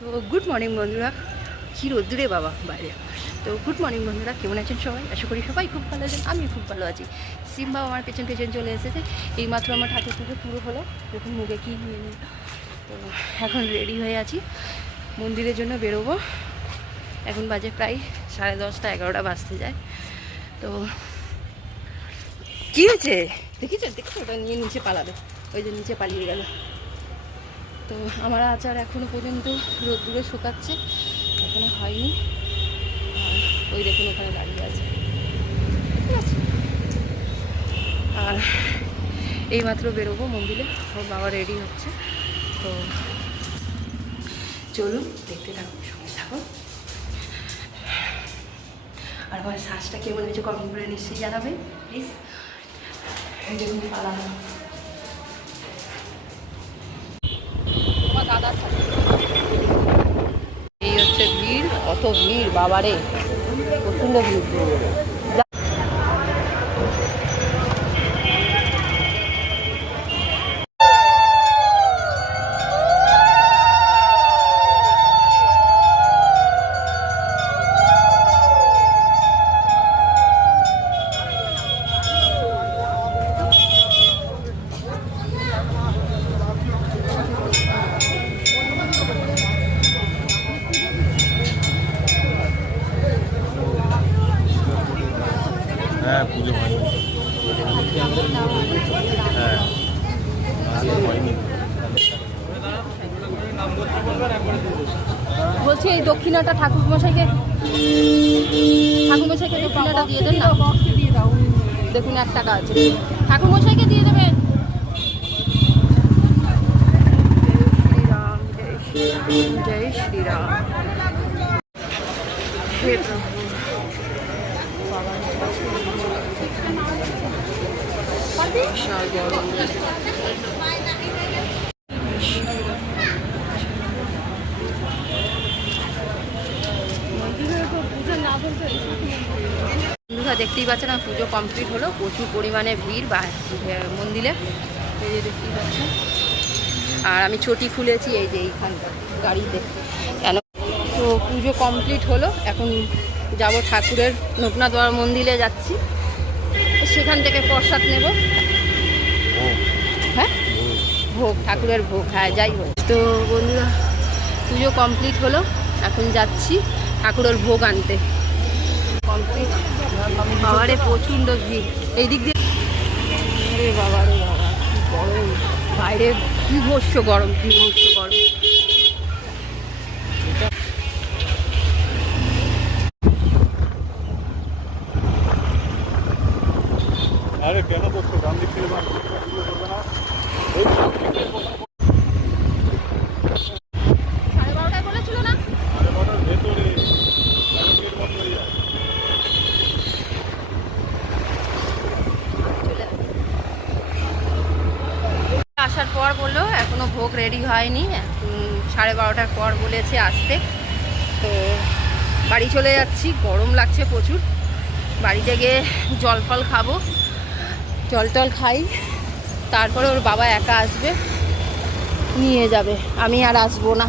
তো good morning বন্ধুরা। কি রোদ্দুরে বাবা, বাইরে। তো গুড মর্নিং বন্ধুরা, কেমন আছেন সবাই? আশা করি সবাই খুব ভালো আছেন আমি খুব ভালো আছি। সিম্বা আমার পেছন পেছন চলে এসেছে। এইমাত্র আমার ঠাকুর পুজো পুরো হলো, দেখুন মুখে কী তো এখন রেডি হয়ে আছি, মন্দিরের জন্য বেরোবো। এখন বাজে প্রায় সাড়ে দশটা, এগারোটা বাজতে যায়। তো কী হয়েছে? দেখিছো দেখছ ওটা নিয়ে নিচে পালাবে। ওই যে নিচে পালিয়ে গেল। তো আমার আচার এখনও পর্যন্ত রোদ্দুরে শুকাচ্ছে, এখনও হয়নি। ওই দেখুন ওখানে দাঁড়িয়ে আছে। ঠিক আছে। আর এইমাত্র বেরোবো মন্দিরে, ওর বাবা রেডি হচ্ছে। তো চলুন, দেখতে থাকুন, সঙ্গে থাকুন। আর আমার শ্বাসটা কেমন হয়েছে কমেন্ট করে নিশ্চয়ই জানাবেন, প্লিজ। দেখুন পালানো। এই হচ্ছে ভিড় কত ভিড় বাবারে প্রচণ্ড ভিড়। পুজো হ্যাঁ। বলছি, এই দক্ষিণাটা ঠাকুর মশাইকে ঠাকুর মশাইকে দক্ষিণাটা দিয়ে দেন না। দেখুন, এক টাকা আছে। ঠাকুর মশাইকে দিয়ে দেবেন জয় শ্রীরাম হে প্রভু বিশাল গরম বন্ধুরা দেখতেই পাচ্ছেন আমার পুজো কমপ্লিট হলো প্রচুর পরিমাণে ভিড় বা মন্দিরে। এই যে দেখতেই পাচ্ছেন। আর আমি চটি খুলেছি এই যে এইখানটা গাড়িতে। কেন? তো পুজো কমপ্লিট হলো এখন যাব ঠাকুরের লোকনাথ মন্দিরে যাচ্ছি। সেখান থেকে প্রসাদ নেব। হ্যাঁ? ভোগ ঠাকুরের ভোগ হ্যাঁ যাই হোক। তো বন্ধুরা পুজো কমপ্লিট হলো এখন যাচ্ছি ঠাকুরের ভোগ আনতে। কমপ্লিট বাবারে, প্রচণ্ড ভিড়। এই দিক দিয়ে রে বাবা, কি গরম। বাইরে বিভস্য গরম বিভস্য গরম। আরে কেন বসছো? করবে না ওই তো ডান দিক থেকে বসো। সাড়ে বারোটায় বলেছিল না আরে বাটার ভেতরে এখন গেট বন্ধ হয়ে যায় আসার পর বলল এখনও ভোগ রেডি হয়নি। সাড়ে বারোটার পর বলেছে আসতে। তো বাড়ি চলে যাচ্ছি গরম লাগছে প্রচুর। বাড়িতে গিয়ে জল ফল খাব। জল টল খাই। তারপরে ওর বাবা একা আসবে নিয়ে যাবে। আমি আর আসব না।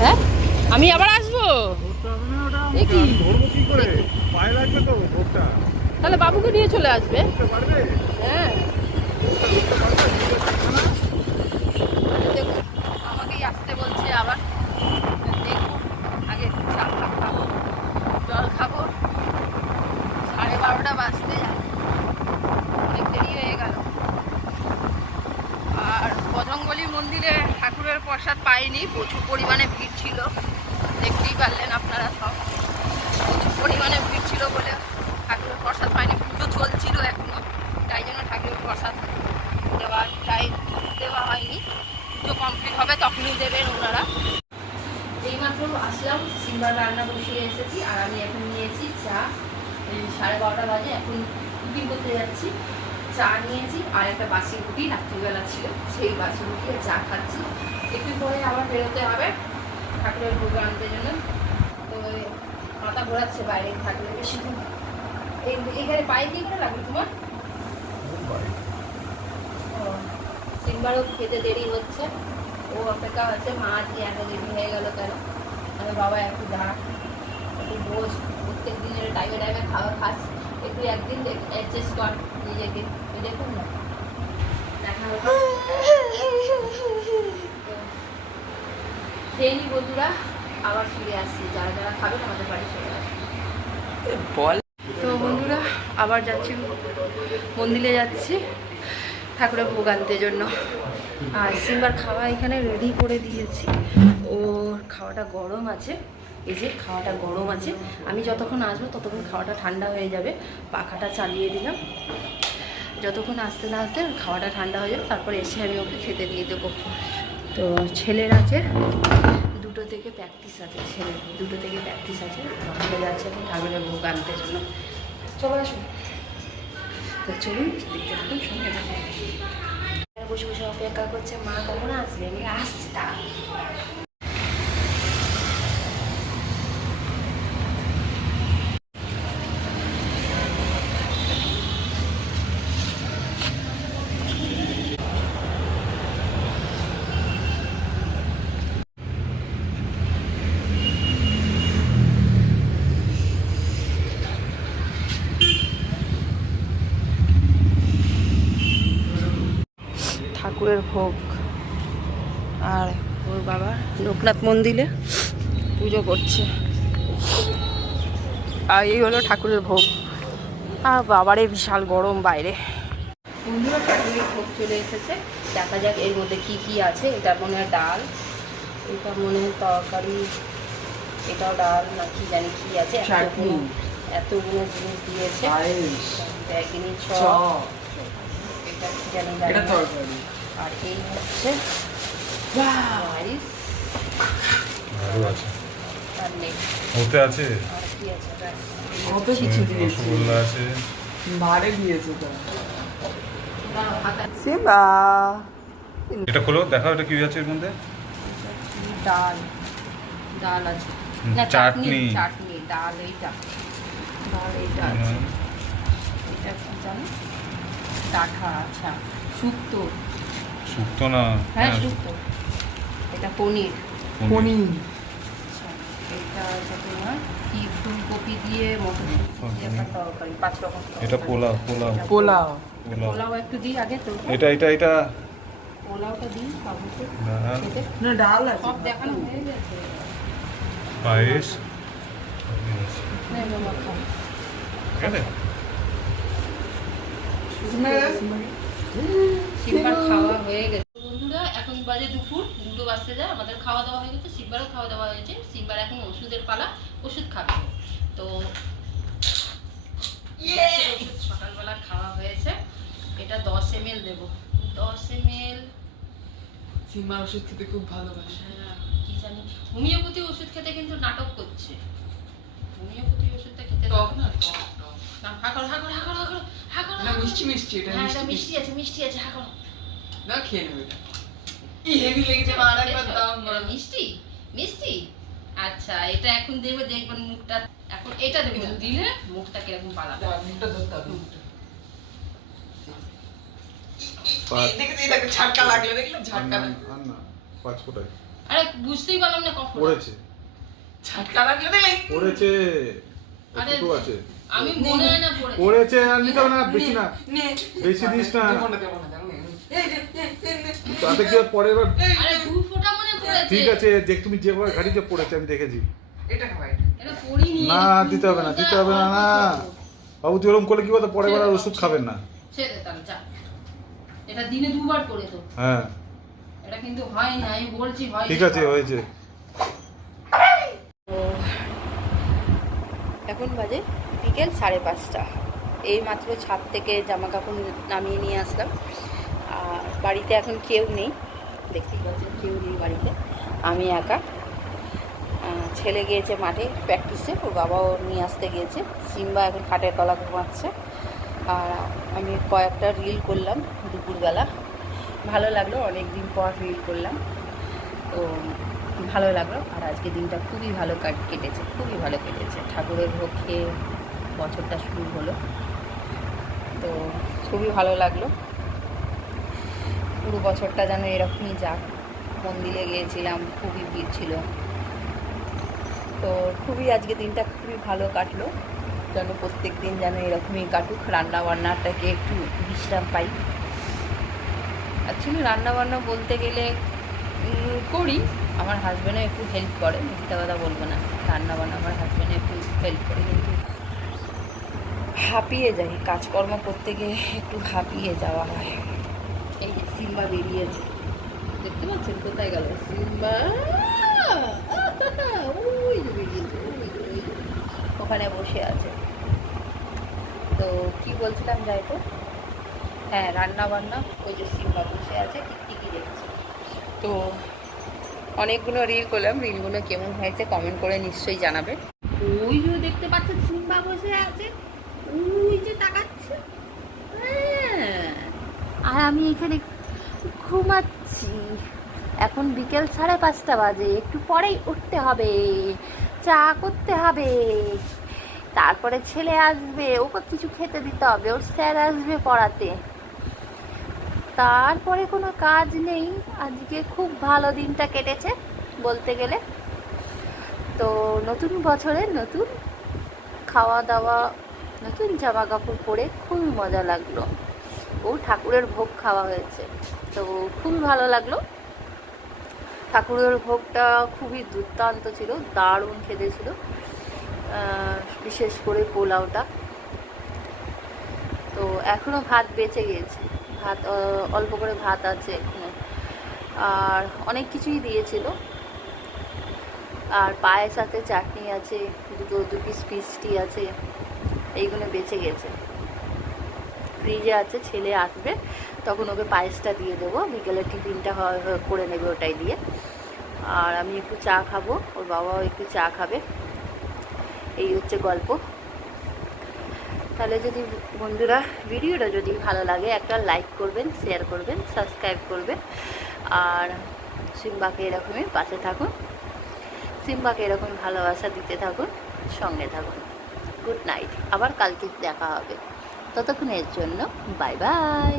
হ্যাঁ? আমি আবার আসব? তাহলে বাবুকে নিয়ে চলে আসবে। হ্যাঁ ধরতে পারবে ঠিক আছে না? দেখুন আমাকেই আসতে বলছে আবার দেখুন আগে চা ফা খাব জল খাব সাড়ে বারোটা বাজতে যাবে অনেক দেরি হয়ে গেল আর বজঙ্গলি মন্দিরে ঠাকুরের প্রসাদ পাইনি প্রচুর পরিমাণে ভিড় ছিল দেখতেই পারলেন আপনারা সব প্রচুর পরিমাণে ভিড় ছিল বলে ঠাকুরের প্রসাদ পাইনি পুজো চলছিল এখনও তাই জন্য ঠাকুরের প্রসাদ দেওয়া টাইম দেওয়া হয়নি পুজো কমপ্লিট হবে তখনই দেবেন ওনারা এইমাত্র আসলাম সিম্বার রান্না বসিয়ে এসেছি আর আমি এখন নিয়েছি চা এই সাড়ে বারোটা বাজে এখন কুকিং করতে যাচ্ছি চা নিয়েছি আর একটা বাসি রুটি রাত্রিবেলা ছিল, সেই বাসি রুটি চা খাচ্ছি। একটু পরে আবার বেরোতে হবে ঠাকুরের ভোগ আনতে জন্য। তো মাথা ঘোরাচ্ছে বাইরে ঠাকুরের বেশি এখানে পায়ে কি করে লাগবে তোমার? সিম্বারও খেতে দেরি হচ্ছে। ও অপেক্ষা হচ্ছে মা আজকে এত দেরি হয়ে গেল কেন? আমার বাবা একটু দাঁড়া একটু বোঝ প্রত্যেক দিনের টাইমে টাইমে খাবার খাস। একটু একদিন অ্যাডজাস্ট কর নিজেকে। দেখুন না। খেয়ে বন্ধুরা আবার ফিরে আসছি। যারা যারা খাবেন আমাদের বাড়ি চলে বল। তো বন্ধুরা আবার যাচ্ছি মন্দিরে যাচ্ছি ঠাকুরের ভোগ আনতে জন্য। আর সিম্বার খাওয়া এখানে রেডি করে দিয়েছি। ওর খাওয়াটা গরম আছে। এই যে খাওয়াটা গরম আছে। আমি যতক্ষণ আসব ততক্ষণ খাওয়াটা ঠান্ডা হয়ে যাবে। পাখাটা চালিয়ে দিলাম। যতক্ষণ আসতে না আসতে খাওয়াটা ঠান্ডা হয়ে যাবে, তারপর এসে আমি ওকে খেতে দিয়ে দেবো। তো ছেলের আছে, দুটো থেকে প্র্যাকটিস আছে ছেলের দুটো থেকে প্র্যাকটিস আছে তাহলে যাচ্ছে এখন ঠাকুরের ভোগ আনতে জন্য। চলে আসুন তো চলুন, দেখতে থাকুন, সঙ্গে থাকুন। বসে বসে অপেক্ষা করছে, মা কখন আসবে? আমি আসছি ঠাকুরের ভোগ। আর ওর বাবা লোকনাথ মন্দিরে পুজো করছে। আর এই হলো ঠাকুরের ভোগ। আর বাবারে বিশাল গরম বাইরে। বন্ধুরা ঠাকুরের ভোগ চলে এসেছে। দেখা যাক এর মধ্যে কি কি আছে। এটা মনে হয় ডাল। এটা মনে হয় তরকারি। এটাও ডাল না কি জানি কি আছে। এতগুলো এতগুলো জিনিস দিয়েছে। বেগিনি এটা কি জানি জানি আর এই হচ্ছে রাইস আরও আছে। আর নেই। ওতে আছে? আর কি আছে? কত কিছু দিয়েছে। রসগোল্লা আছে। ভারে দিয়েছে তো। সিম্বা এটা খোলো দেখাও এটা কি আছে এর মধ্যে? ডাল। ডাল আছে। না চাটনি। চাটনি। ডাল এইটা। ডাল এইটা আছে। এটা কি জানো? ডাঠা আচ্ছা। শুক্তো। শুক্তো না হ্যাঁ হ্যাঁ, শুক্তো এটা পনির। পনির। আচ্ছা এটা তোমার কি ফুলকপি দিয়ে মটরশুঁটি দিয়ে একটা তরকারি পাঁচ রকম এটা পোলাও পোলাও। পোলাও। পোলাও। একটু দিই আগে তো। এটা এটা এটা। পোলাওটা দিই না। ডাল আছে। সব দেখানো হয়ে গেছে। পায়েস। ঠিক আছে? সিম্বার খাওয়া হয়ে গেছে। বন্ধুরা এখন বাজে দুপুর দুটো বাজতে যায় আমাদের খাওয়া দাওয়া হয়ে গেছে সিম্বারও খাওয়া দাওয়া হয়েছে। সিম্বার এখন ওষুধের পালা ওষুধ খাবে। তো ওষুধ সকালবেলা খাওয়া হয়েছে। এটা দশ এম এল দেবো। দশ এম এল ওষুধ খেতে খুব ভালোবাসে। কি জানি। হোমিওপ্যাথি ওষুধ খেতে কিন্তু নাটক করছে। হোমিওপ্যাথি ওষুধটা খেতে টক না টক টক না হা করো হা করো হা করো হা করো হা করো না মিষ্টি মিষ্টি এটা হ্যাঁ এটা মিষ্টি মিষ্টি আছে মিষ্টি আছে হা করো না খেয়ে নেবে এটা ই হেভি লেগেছে মা আর দাম মিষ্টি মিষ্টি আচ্ছা এটা এখন দেবে দেখবেন মুখটা এখন এটা দেবে দিলে মুখটা কীরকম পালাবে মুখটা ধরতে হবে ঝাটকা লাগলে দেখলে ঝাটকা আরে বুঝতেই পারলাম না কখন পড়েছে ঝাটকা লাগলে দেখলে পড়েছে। আরে দুটো আছে। আমি মনে হয় না পড়েছে। আর নিতে হবে না বেশি না বেশি দিস না। তাতে কি পরের বার? আরে দু ফোঁটা মনে পড়েছে। ঠিক আছে দেখ তুমি যেভাবে গাড়িতে পড়েছে আমি দেখেছি। এটা খাওয়া এটা। এটা পড়িনি। না দিতে হবে না দিতে হবে না না। বাবু তুই ওরকম করলে কি বলতো পরের বার আর ওষুধ খাবেন না। ছেড়ে তাহলে যা। এটা দিনে দুবার করে তো। হ্যাঁ। এটা কিন্তু হয় না আমি বলছি হয় ঠিক আছে হয়েছে। এখন বাজে বিকেল সাড়ে পাঁচটা। এই মাত্র ছাদ থেকে জামা কাপড় নামিয়ে নিয়ে আসলাম। আর বাড়িতে এখন কেউ নেই। দেখতেই পাচ্ছেন কেউ নেই বাড়িতে। আমি একা। ছেলে গিয়েছে মাঠে প্র্যাকটিসে ওর বাবাও নিয়ে আসতে গিয়েছে। সিম্বা এখন খাটের তলা ঘুমাচ্ছে। আর আমি কয়েকটা রিল করলাম দুপুরবেলা। ভালো লাগল অনেক দিন পর রিল করলাম। তো ভালো লাগল। আর আজকে দিনটা খুবই ভালো কাট- কেটেছে, খুবই ভালো কেটেছে। ঠাকুরের ভোগ খেয়ে বছরটা শুরু হলো। তো খুবই ভালো লাগল। পুরো বছরটা যেন এরকমই যাক। মন্দিরে গিয়েছিলাম, খুবই ভিড় ছিল। তো খুবই আজকে দিনটা খুবই ভালো কাটলো। যেন প্রত্যেক দিন যেন এরকমই কাটুক। রান্নাবান্নাটাকে একটু বিশ্রাম পাই। অ্যাকচুয়ালি রান্না বান্না বলতে গেলে করি। আমার হাজব্যান্ডও একটু হেল্প করে, মিথ্যা কথা বলব না। রান্না বান্না আমার হাজব্যান্ডও একটু হেল্প করে, কিন্তু হাঁপিয়ে যাই। কাজকর্ম করতে গিয়ে একটু হাঁপিয়ে যাওয়া হয়। এই যে সিম্বা বেরিয়েছে। দেখতে পাচ্ছেন? কোথায় গেল? সিম্বা! ওখানে বসে আছে। তো কি বলছিলাম যাই তো হ্যাঁ রান্না বান্না ওই যে সিম্বা বসে আছে, টিকটিকি দেখছে। তো অনেকগুলো রিল করলাম রিলগুলো কেমন হয়েছে কমেন্ট করে নিশ্চয়ই জানাবে। ওই যে দেখতে পাচ্ছেন, সিম্বা বসে আছে। ওই যে তাকাচ্ছে। হ্যাঁ। আর আমি এখানে ঘুমাচ্ছি। এখন বিকেল সাড়ে পাঁচটা বাজে, একটু পরেই উঠতে হবে, চা করতে হবে। তারপরে ছেলে আসবে, ওকে কিছু খেতে দিতে হবে, ওর স্যার আসবে পড়াতে। তারপরে কোনো কাজ নেই। আজকে খুব ভালো দিনটা কেটেছে বলতে গেলে। তো নতুন বছরে নতুন খাওয়া দাওয়া নতুন জামা কাপড় পরে খুবই মজা লাগল। ও ঠাকুরের ভোগ খাওয়া হয়েছে, তো খুবই ভালো লাগল। ঠাকুরের ভোগটা খুবই দুর্দান্ত ছিল, দারুণ খেতে ছিল বিশেষ করে পোলাওটা। তো এখনও ভাত বেঁচে গিয়েছে। ভাত অল্প করে ভাত আছে এখনও। আর অনেক কিছুই দিয়েছিল। আর পায়েস আছে, চাটনি আছে, দুটো, দু পিস পিসটি আছে, এইগুলো বেঁচে গেছে। ফ্রিজে আছে, ছেলে আসবে, তখন ওকে পায়েসটা দিয়ে দেবো। বিকেলে টিফিনটা করে নেবে ওটাই দিয়ে। আর আমি একটু চা খাব, ওর বাবাও একটু চা খাবে। এই হচ্ছে গল্প। তাহলে যদি বন্ধুরা ভিডিওটা যদি ভালো লাগে, একটা লাইক করবেন শেয়ার করবেন সাবস্ক্রাইব করবেন। আর সিম্বাকে এরকমই পাশে থাকুন। সিম্বাকে এরকম ভালোবাসা দিতে থাকুন, সঙ্গে থাকুন। গুড নাইট আবার কালকে দেখা হবে। ততক্ষণের জন্য বাই বাই